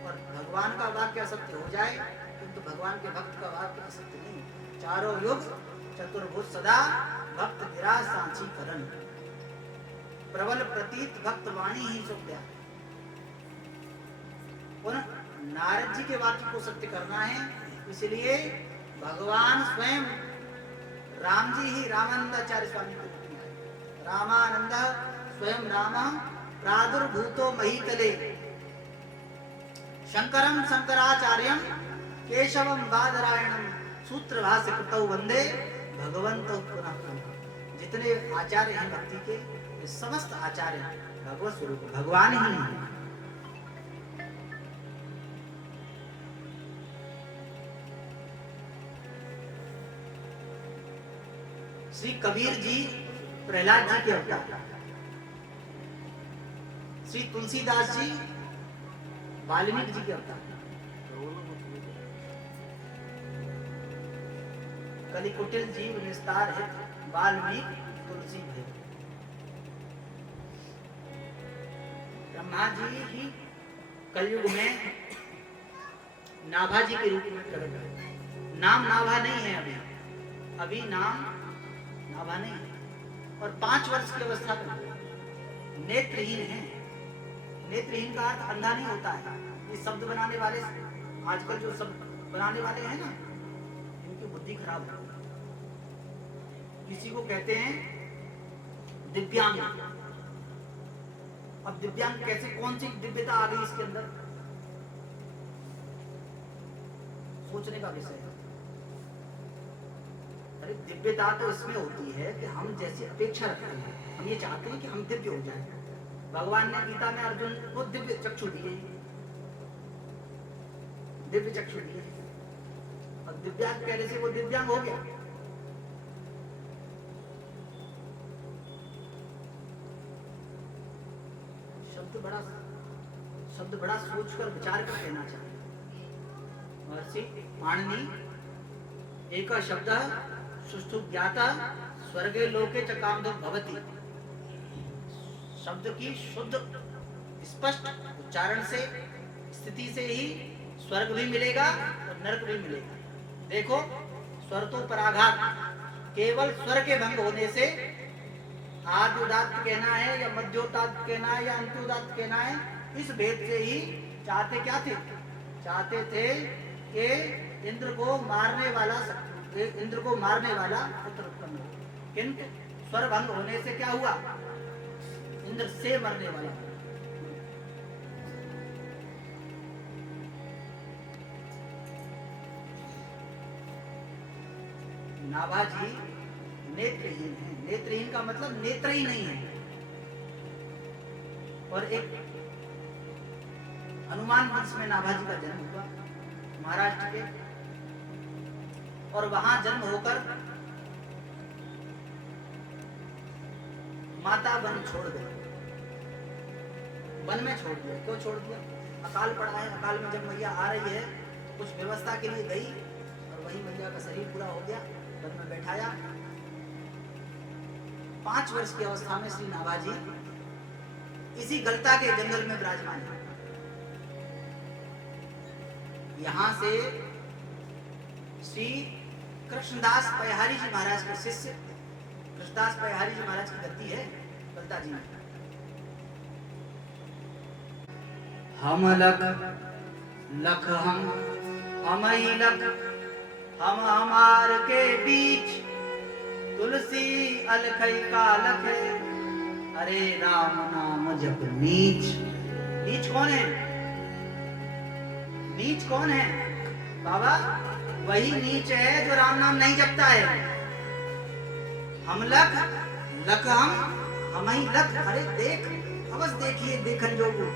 और भगवान का वाक्य असत्य हो जाए किंतु भगवान के भक्त का वाक्य असत्य नहीं। चारों युग चतुर्भुज सदा भक्त गिरा सांची करन, प्रबल प्रतीत भक्त वाणी ही सो प्यार। नारद जी के वाक्य को सत्य करना है, इसलिए भगवान स्वयं राम जी ही रामानंदाचार्य स्वामी के रूप में आए। रामानंद स्वयं राम प्रादुर्भूतो महीतले, शंकरम शंकराचार्यम केशवम बादरायणम सूत्रभाष्य कृतौ वंदे भगवंतो पुनः पुनः। जितने आचार्य हैं भक्ति के, ये समस्त आचार्य भगवत स्वरूप भगवान ही हैं। श्री कबीर जी प्रहलाद जी के अवतार, श्री तुलसीदास जी वाल्मीकि जी के अवतार, कलिकुटिल जीव निस्तार है वाल्मीकि तुलसी है। ब्रह्मा जी ही कलयुग में नाभा जी के रूप में प्रकट है। नाम नाभा नहीं है अभी नाम नाभा नहीं है। और 5 वर्ष की अवस्था में नेत्रहीन है। नेत्रहीन का अर्थ अंधा नहीं होता है। ये शब्द बनाने वाले, आजकल जो शब्द बनाने वाले हैं ना, इनकी बुद्धि खराब है। किसी को कहते हैं दिव्यांग। अब दिव्यांग कैसे, कौन सी दिव्यता आ गई इसके अंदर, सोचने का विषय है। अरे दिव्यता तो इसमें होती है कि हम जैसी अपेक्षा रखते हैं, हम ये चाहते हैं कि हम दिव्य हो जाएं। भगवान ने गीता में अर्जुन को दिव्य चक्षु दिए, दिव्य चक्षु दिए, और दिव्यांग कहने से वो दिव्यांग हो गया। शब्द बड़ा सोचकर विचार कर कहना चाहिए। महर्षि पाणिनि एक शब्द सुष्ठु ज्ञाता स्वर्गे लोके च कामधुक् भवति। शब्द की शुद्ध स्पष्ट उच्चारण से, स्थिति से ही स्वर्ग भी मिलेगा और नरक भी मिलेगा। देखो स्वर तो पराघात, केवल स्वर के भंग होने से आदि उदात्त कहना है या मध्योदात्त कहना है या अंत्योदात्त कहना है, इस भेद से ही चाहते क्या थे? चाहते थे कि इंद्र को मारने वाला पुत्र उत्पन्न हो। किंतु स्वर भंग होने से क्या हुआ? इंद्र से मरने वाला। नाभा जी नेत्रहीन है। नेत्रहीन का मतलब नेत्र ही नहीं है। और एक हनुमान वंश में नाभा जी का जन्म हुआ, महाराष्ट्र के, और वहां जन्म होकर माता वन छोड़ गए, वन में छोड़ दिया। क्यों छोड़ दिया? अकाल पड़ा है। अकाल में जब मैया आ रही है, कुछ व्यवस्था के लिए गई और वही मैया का शरीर पूरा हो गया, वन में बैठाया। 5 वर्ष की अवस्था में श्री नाभा जी इसी गलता के जंगल में विराजमान है। यहां से श्री कृष्णदास पयहारी जी महाराज के शिष्य कृष्णदास पयहारी जी महाराज की गद्दी है गलता जी में। हम लख लख हम ही लख, हम हमार के बीच तुलसी अलखई कालख, अरे राम नाम जप नीच। नीच कौन है? नीच कौन है बाबा? वही नीच है जो राम नाम नहीं जपता है। हम लख लख हम ही लख। अरे देख, अवश्य देखिए देखन जोगु।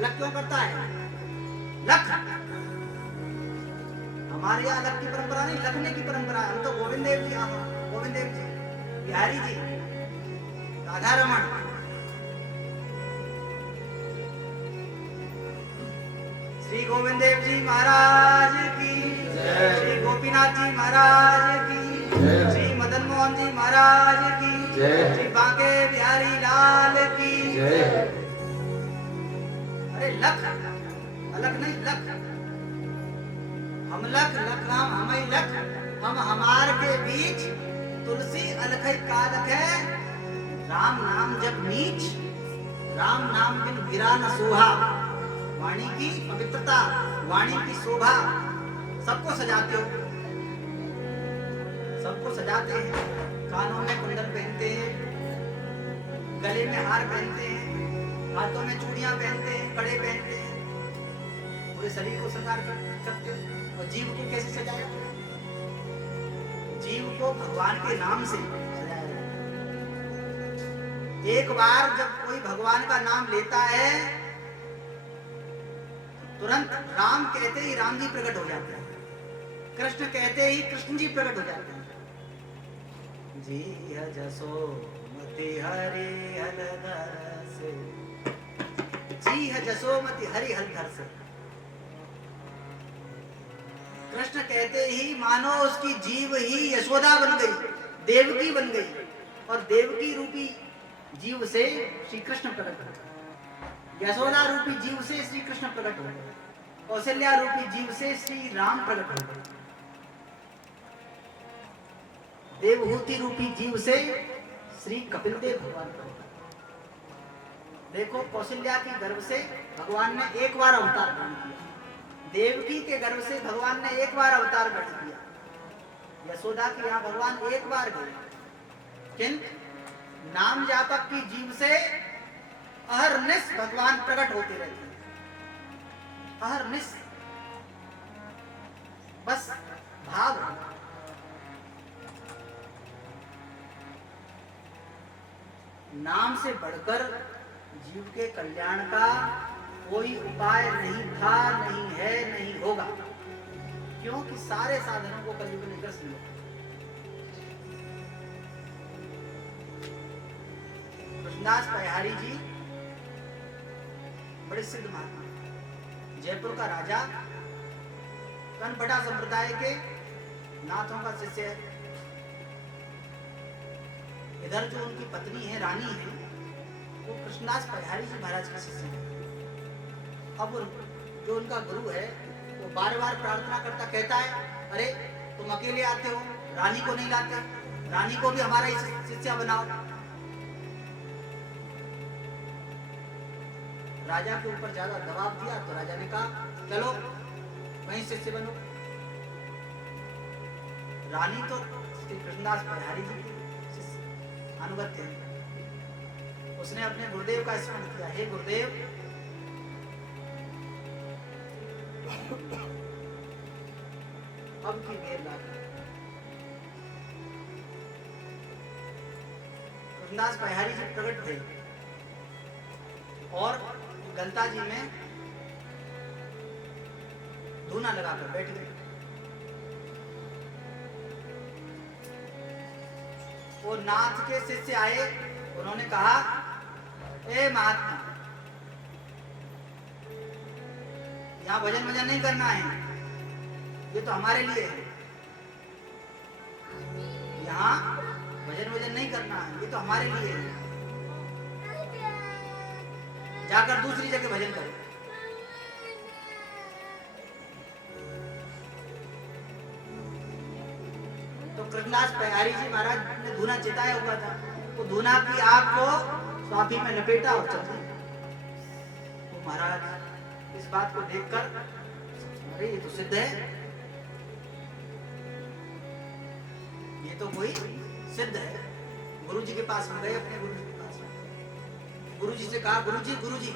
लख क्यों करता है? लख हमारे यहाँ लख की परंपरा नहीं, लखने की परंपरा है। हम तो गोविंद देव जी, गोविंद देव जी, बिहारी जी, राधा रमन। श्री गोविंद देव जी महाराज की जय, श्री गोपीनाथ जी महाराज की जय, श्री मदन मोहन जी महाराज की जय, श्री बांके बिहारी लाल की जय। अरे लख अलग नहीं, लख हम लख लख हम ही लख। हम हमार के बीच तुलसी अलखई कालख है। राम नाम जब नीच, राम नाम बिन गिरा न सोहा। वाणी की पवित्रता, वाणी की शोभा, सबको सजाते हो, सबको सजाते हैं। कानों में कुंडल पहनते हैं, गले में हार पहनते हैं, हाथों में चूड़ियां पहनते हैं, कड़े पहनते हैं, पूरे शरीर को श्रृंगार करते हो। और जीव को कैसे सजाया? जीव को भगवान के नाम से सजाया। एक बार जब कोई भगवान का नाम लेता है, तुरंत राम कहते ही राम जी प्रकट हो जाते हैं, कृष्ण कहते ही कृष्ण जी प्रकट हो जाते हैं। जी जसोमति हरि हलधर से, जी जसोमति हरि हलधर से। कृष्ण कहते ही मानो उसकी जीव ही यशोदा बन गई, देवकी बन गई, और देवकी रूपी जीव से श्री कृष्ण प्रकट हो गए। यशोदा रूपी जीव से श्री कृष्ण प्रकट हो गए, कौशल्या रूपी जीव से श्री राम प्रकट हो गए, देवहूति रूपी जीव से श्री कपिल देव भगवान प्रकट। देखो, कौशल्या के गर्भ से भगवान ने एक बार अवतार ग्रहण किया, देवकी के गर्भ से भगवान ने एक बार अवतार ग्रहण किया, यशोदा के यहाँ भगवान एक बार गए। किंतु नाम जापक की जीव से अहरनिश भगवान प्रकट होते रहते हैं। अहरनिश बस भाव। नाम से बढ़कर जीव के कल्याण का कोई उपाय नहीं था, नहीं है, नहीं होगा, क्योंकि सारे साधनों को कलयुग ने निकस लिया। कृष्णदास परिहारी जी बड़े सिद्ध महात्मा, जयपुर का राजा, कनपटा संप्रदाय के नाथों का शिष्य है। इधर जो उनकी पत्नी है, रानी है, वो कृष्णदास परिहारी जी महाराज के शिष्य है। अब जो उनका गुरु है वो बार बार प्रार्थना करता, कहता है अरे तुम अकेले आते हो, रानी को नहीं लाते, रानी को भी हमारा शिष्य बनाओ। राजा के ऊपर ज्यादा दबाव दिया तो राजा ने कहा चलो वहीं शिष्य बनो। रानी तो श्री कृष्णदास परिहारी जी की अनुगत्य है। उसने अपने गुरुदेव का स्मरण किया, हे गुरुदेव, अब की देर लागी। कृष्णदास परिहारी जी प्रकट हुए और गलता जी में धूना लगाकर बैठ गए। वो नाथ के शिष्य आए, उन्होंने कहा ए महात्मा, यहाँ भजन भजन नहीं करना है, ये तो हमारे लिए है। यहाँ भजन भजन नहीं करना है, ये तो हमारे लिए है। जाकर दूसरी जगह भजन करो। तो कृष्णदास परिहारी जी महाराज ने धूना चिताया हुआ था, तो धूना की आग को स्वामी में लपेटा और चल दिया। तो महाराज इस बात को देखकर अरे ये तो सिद्ध है, ये तो कोई सिद्ध है। गुरु जी के पास में गए, अपने गुरु जी के पास में गुरु जी से कहा, गुरु जी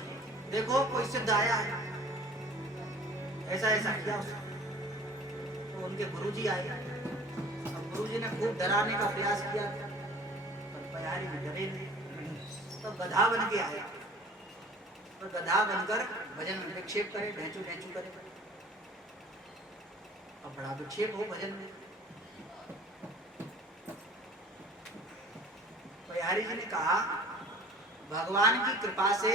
देखो कोई सिद्ध आया है, ऐसा ऐसा किया उसने। तो उनके गुरु जी आए। अब गुरु जी ने खूब डराने का प्रयास किया, पर बिहारी भी डरे नहीं। तो गधा बन के आया, और गधा बनकर भजन में विक्षेप करे, ढेंचू ढेंचू करे। अब बड़ा विक्षेप हो भजन में। बिहारी जी ने कहा, भगवान की कृपा से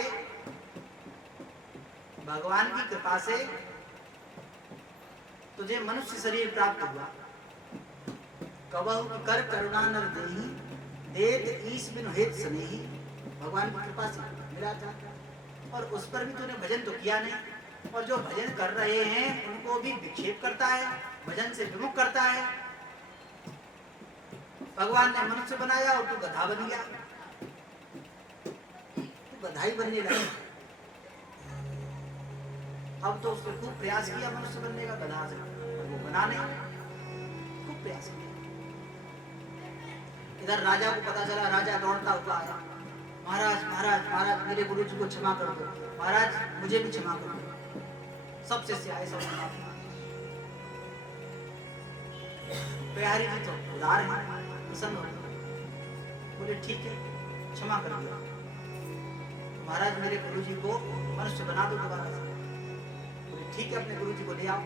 तुझे मनुष्य शरीर प्राप्त हुआ। कबहु कर करुणा नर देहि, देत ईश बिनु हेत स्नेही। भगवान की कृपा से मिला था, और उस पर भी तूने भजन तो किया नहीं। और जो भजन कर रहे हैं उनको भी विक्षेप करता है, भजन से विमुख करता है। भगवान ने मनुष्य बनाया और तू गधा बन गया, तू गधा ही बनने लगा। अब तो उसने खूब प्रयास किया मनुष्य बनने का गधा से, और वो बना नहीं, खूब प्रयास किया। इधर राजा को पता चला, राजा दौड़ता हुआ आया, महाराज महाराज महाराज मेरे गुरु जी को क्षमा कर दो, महाराज मुझे भी क्षमा कर दो। सब शिष्य आए, सब बिहारी जी तो उदार है, प्रसन्न हो गए, बोले ठीक है क्षमा कर दिया, महाराज मेरे गुरु जी को मनुष्य बना दो दोबारा से। बोले ठीक है अपने गुरु जी को ले आओ।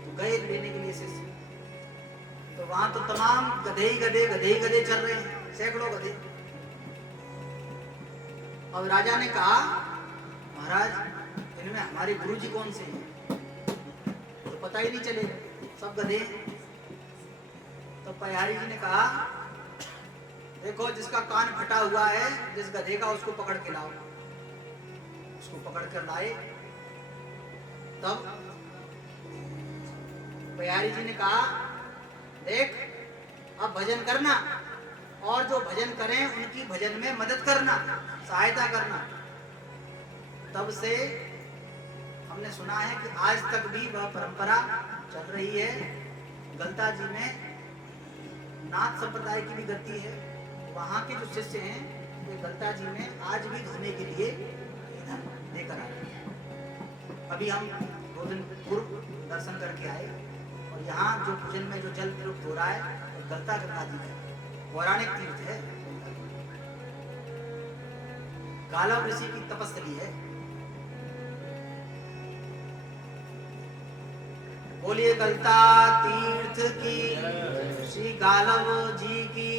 तो गए लेने के लिए शिष्य, तो वहां तो तमाम गधे ही गधे चल रहे हैं, सैकड़ों गधे। और राजा ने कहा, महाराज इनमें हमारे गुरु जी कौन से हैं? तो पता ही नहीं चलेगा, सब गधे। तो बिहारी जी ने कहा, देखो जिसका कान फटा हुआ है, जिस गधे का, उसको पकड़ के लाओ। उसको पकड़ कर लाए। तब बिहारी जी ने कहा, देख अब भजन करना, और जो भजन करें उनकी भजन में मदद करना, सहायता करना। तब से हमने सुना है कि आज तक भी वह परंपरा चल रही है। गलता जी में नाथ संप्रदाय की भी गति है, वहाँ के जो शिष्य हैं वे गलता जी में आज भी धोने के लिए इधर लेकर आए हैं। अभी हम 2 दिन पूर्व दर्शन करके आए, और यहाँ जो पूजन में जो जल प्रयुक्त हो रहा है गलता गंगा जी है, पौराणिक तीर्थ है, गालव ऋषि की तपस्थली है। बोलिए गलता तीर्थ की, श्री गालव जी की,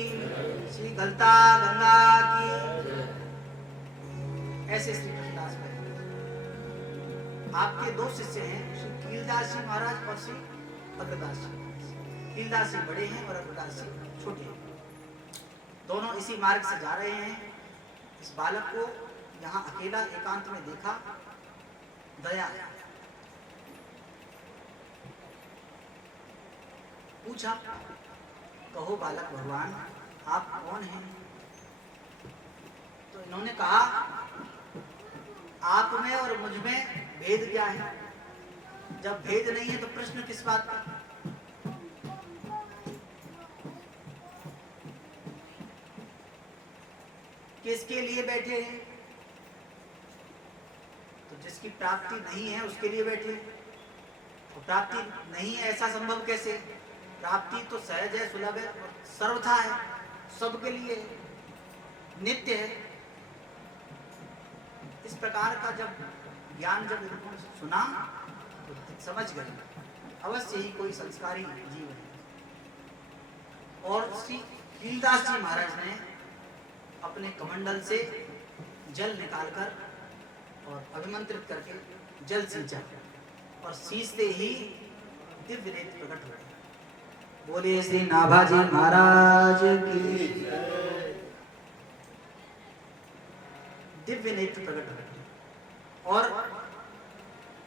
श्री गलता गंगा की। ऐसे श्री कृष्णदास आपके 2 शिष्य हैं, श्री कीलदास जी महाराज और श्री अग्रदास जी। कीलदास जी बड़े हैं और अग्रदास जी छोटे हैं। दोनों इसी मार्ग से जा रहे हैं। इस बालक को यहाँ अकेला एकांत में देखा, दया आया। पूछा, कहो बालक भगवान आप कौन हैं? तो इन्होंने कहा, आप में और मुझ में भेद क्या है? जब भेद नहीं है तो प्रश्न किस बात का? किसके लिए बैठे हैं? तो जिसकी प्राप्ति नहीं है उसके लिए बैठे। तो प्राप्ति नहीं है ऐसा संभव कैसे? प्राप्ति तो सहज है, सुलभ है, सर्वथा है, सबके लिए नित्य है। इस प्रकार का जब ज्ञान जब इन्होंने सुना तो समझ गए अवश्य ही कोई संस्कारी जीव है। और श्री कीलदास जी महाराज ने अपने कमंडल से जल निकालकर और अभिमंत्रित करके जल सींचा, और सींचते ही दिव्य नेत्र प्रकट हो गए। बोले श्री नाभाजी महाराज की। दिव्य नेत्र प्रकट हो गए। और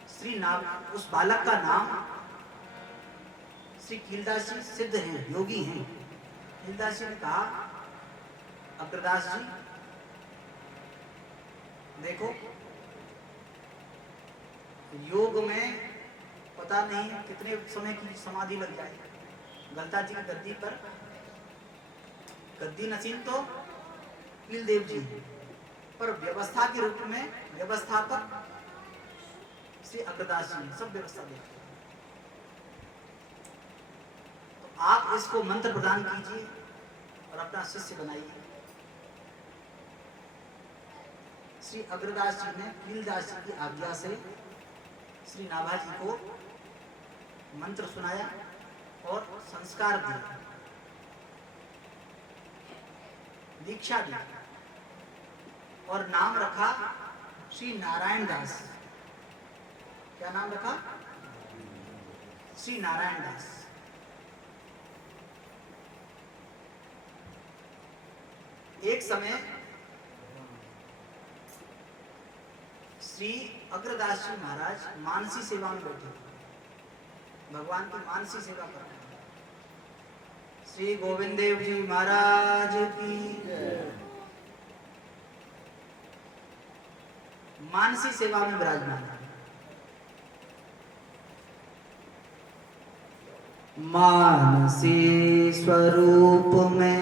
श्री नाभ, उस बालक का नाम श्री कीलदास जी सिद्ध हैं, योगी हैं। कीलदास जी ने कहा, अग्रदास जी देखो, योग में पता नहीं कितने समय की समाधि लग जाए, गलता जी की गद्दी पर गद्दी नसीन तो नीलदेव जी, पर व्यवस्था के रूप में व्यवस्थापक श्री अग्रदास जी सब व्यवस्था देखते। तो आप इसको मंत्र प्रदान कीजिए और अपना शिष्य बनाइए। श्री अग्रदास जी ने नीलदास जी की आज्ञा से श्री नाभाजी को मंत्र सुनाया और संस्कार दिया, दीक्षा दी और नाम रखा श्री नारायण दास। क्या नाम रखा? श्री नारायण दास। एक समय श्री अग्रदास जी महाराज मानसी सेवा में बैठे, भगवान की मानसी सेवा कर रहे हैं। श्री गोविंद देव जी महाराज की मानसी सेवा में विराजमान है। मानसी स्वरूप में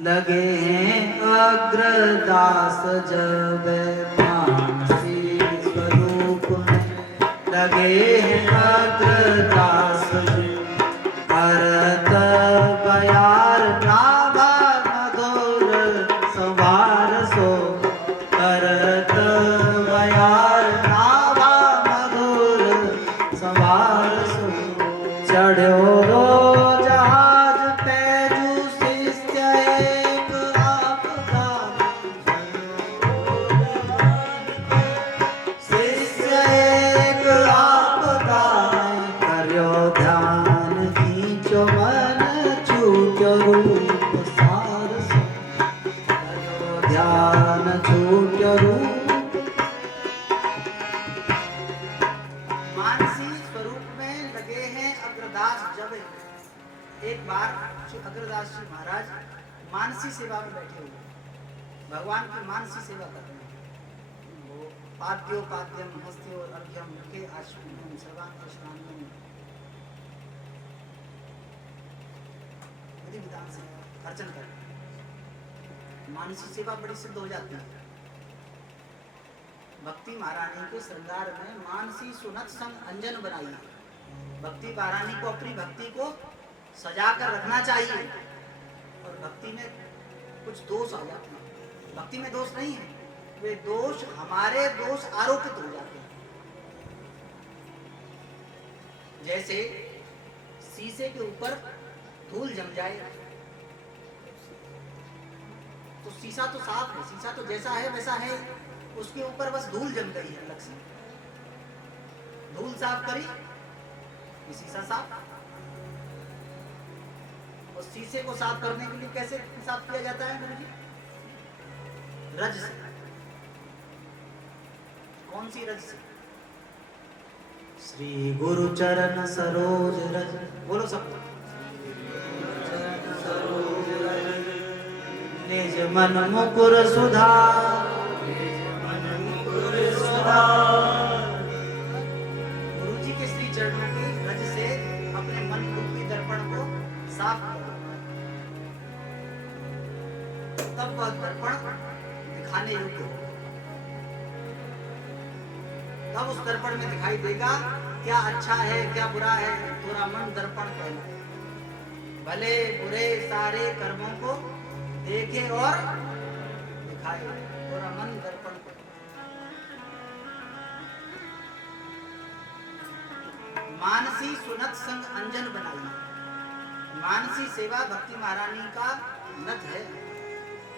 लगे हैं अग्रदास जब, मानसी स्वरूप में लगे हैं अग्रदास भरत बयार नाभा मधुर संभार सो, भरत बयार नाभा मधुर संभार सो, चढ़ो अग्रदास जी महाराज मानसी सेवा में बैठे हुए, भगवान की मानसी सेवा कर रहे हैं। पाद्यो पाद्यम हस्त्यो अर्घ्यम मुखे आश्विनम सर्वांग स्नानम, विधि विधान से अर्चन कर, मानसी सेवा बड़ी सिद्ध हो जाती है। भक्ति महारानी के श्रृंगार में मानसी सुनत संग अंजन बनाई। भक्ति महारानी को अपनी भक्ति को सजा कर रखना चाहिए, और भक्ति में कुछ दोष आ जाते हैं। भक्ति में दोष नहीं है, वे दोष हमारे दोष आरोपित हो जाते हैं। जैसे शीशे के ऊपर धूल जम जाए तो शीशा तो साफ है, शीशा तो जैसा है वैसा है, उसके ऊपर बस धूल जम गई है अलग से। धूल साफ करी, शीशा साफ। और शीशे को साफ करने के लिए कैसे साफ किया जाता है गुरु जी? रज से। कौन सी रज से? श्री गुरु चरण सरोज रज। बोलो सब। निज मन मुकुर सुधा, गुरु जी के श्री चरणों की रज से अपने मन रूपी दर्पण को साफ करो, तब वह दर्पण दिखाने योग्य हो। तब उस दर्पण में दिखाई देगा क्या अच्छा है क्या बुरा है। पूरा मन दर्पण कहलाए। भले बुरे सारे कर्मों को देखे और दिखाए, पूरा मन दर्पण कहलाए। मानसी सुनत संग अंजन बनाई। मानसी सेवा भक्ति महारानी का नथ है।